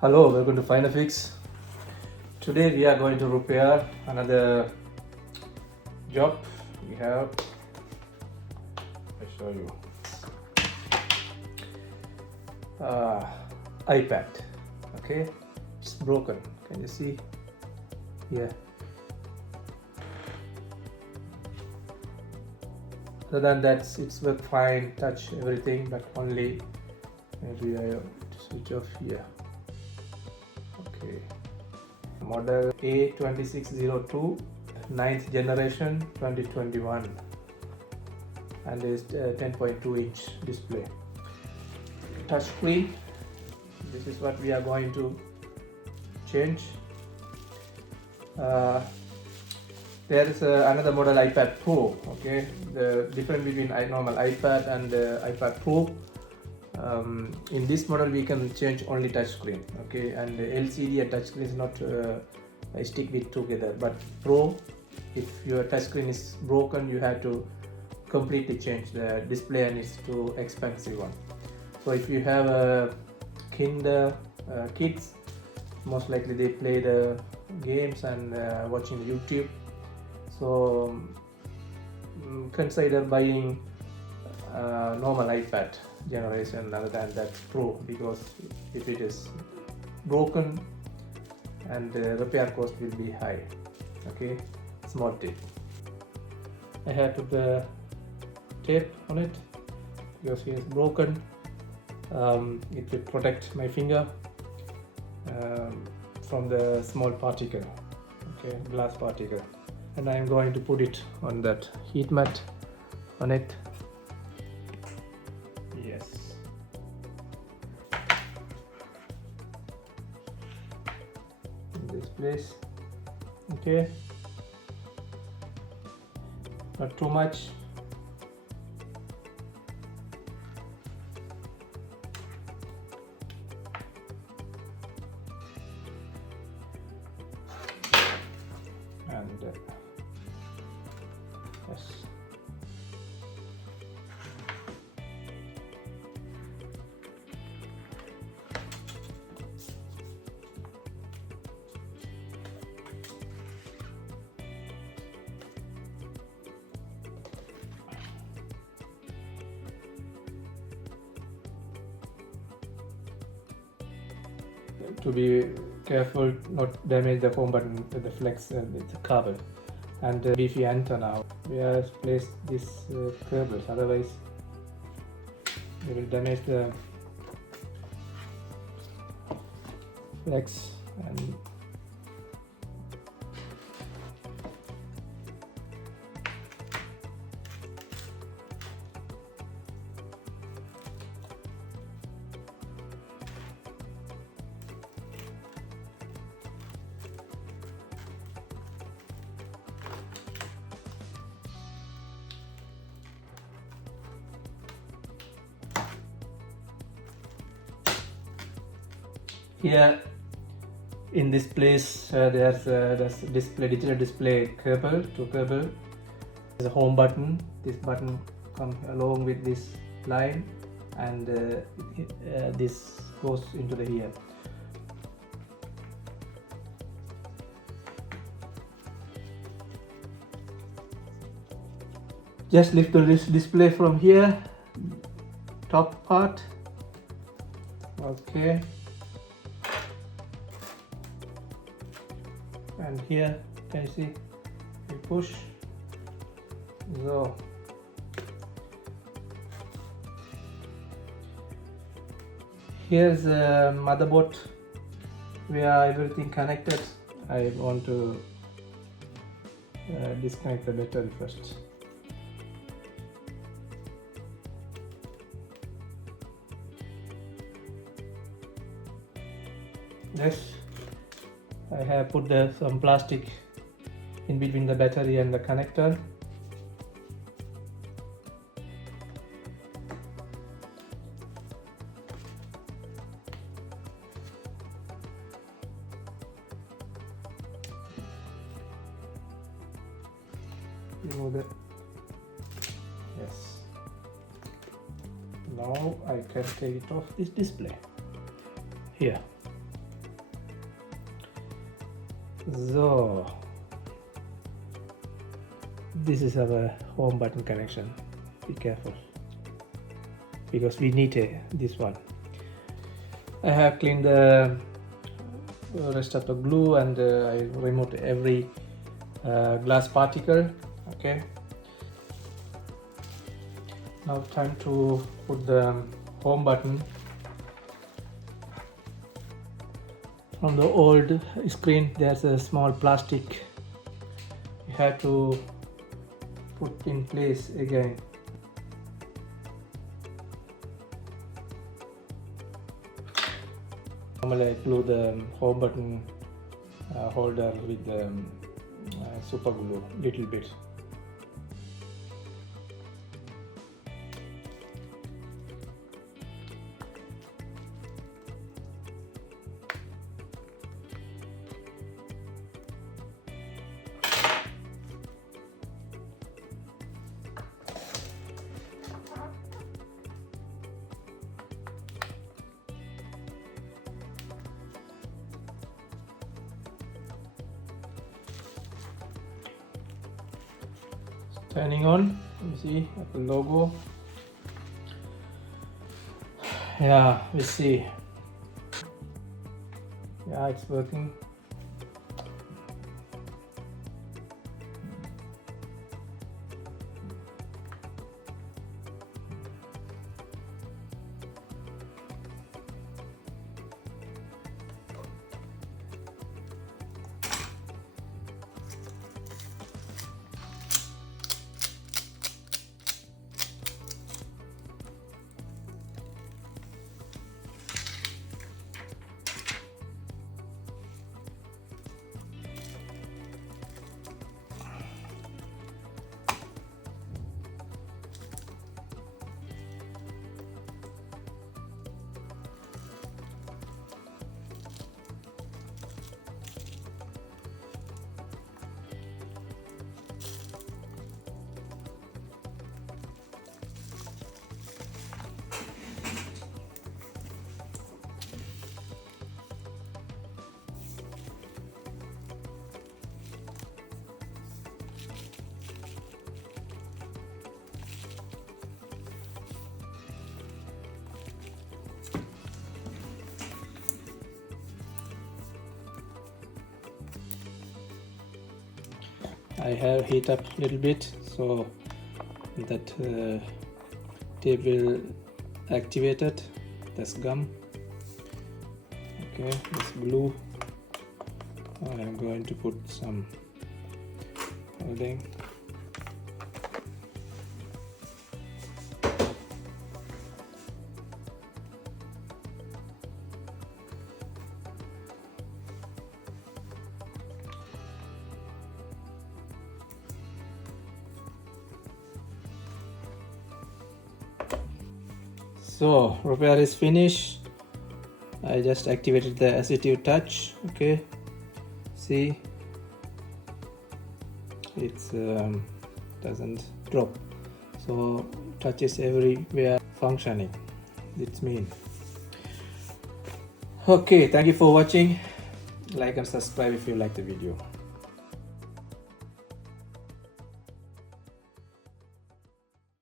Hello, welcome to PeineFix. Today we are going to repair another job. We have, I show you, iPad. Okay, it's broken. Can you see here? Other than that, it's work fine, touch everything, but only maybe I have to switch off here. Okay. Model A2602 9th generation 2021 and is 10.2 inch display. Touch screen. This is what we are going to change. There is another model iPad Pro. Okay, the difference between normal iPad and iPad Pro. In this model we can change only touch screen. Okay, and the LCD and touch screen is not stick with together. But Pro, if your touch screen is broken, you have to completely change the display, and it's too expensive one. So if you have a kids, most likely they play the games and watching YouTube. So consider buying normal iPad generation other than that Pro, because if it is broken and the repair cost will be high. Okay, small tip. I have to put the tape on it because it is broken. It will protect my finger from the small particle, okay, glass particle. And I am going to put it on that heat mat on it. Yes. In this place. Okay. Not too much. And yes. To be careful not damage the home button with the flex with the cable and beefy antenna. We have placed this cables, otherwise they will damage the flex. And here in this place there's display, digital display cable, two cable. There's a home button. This button comes along with this line, and this goes into the here. Just lift this display from here, top part. Okay. And here, can you see? We push. So here's a motherboard where everything connected. I want to disconnect the battery first. Yes, I have put some plastic in between the battery and the connector. Remove it. Yes. Now I can take it off this display here. So this is our home button connection. Be careful because we need this one. I have cleaned the rest of the glue and I removed every glass particle. Okay, now time to put the home button. From the old screen there's a small plastic you have to put in place again. Normally I glue the home button holder with the super glue little bit. Turning on, you see the logo. Yeah, we see. Yeah, it's working. I have heat up a little bit so that tape will activate it. That's gum. Okay, this glue. I am going to put some holding. So repair is finished. I just activated the assistive touch. Okay, see, it's doesn't drop, so touch is everywhere functioning. It's mean. Okay, thank you for watching. Like and subscribe if you like the video.